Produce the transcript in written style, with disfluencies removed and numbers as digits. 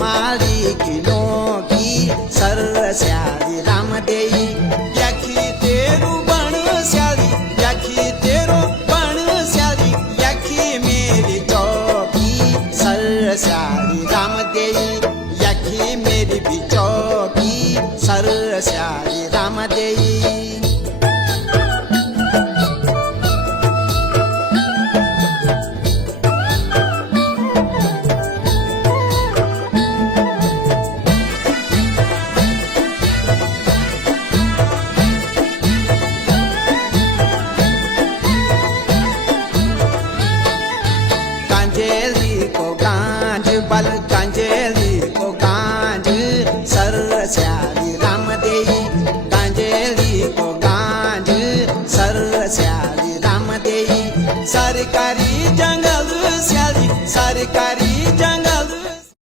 माली kilo की सरस्याली राम देई याखी तेरू बण स्याली याखी तेरो बण स्याली याखी मेरी चौकी सरस्याली राम देई याखी मेरी भी चौकी सरस्याली राम देई कांजेली को गांज बल कांजेली को गांज सरस्याली राम देई कांजेली को गांज सरस्याली राम देई सरकारी जंगल स्याली सरकारी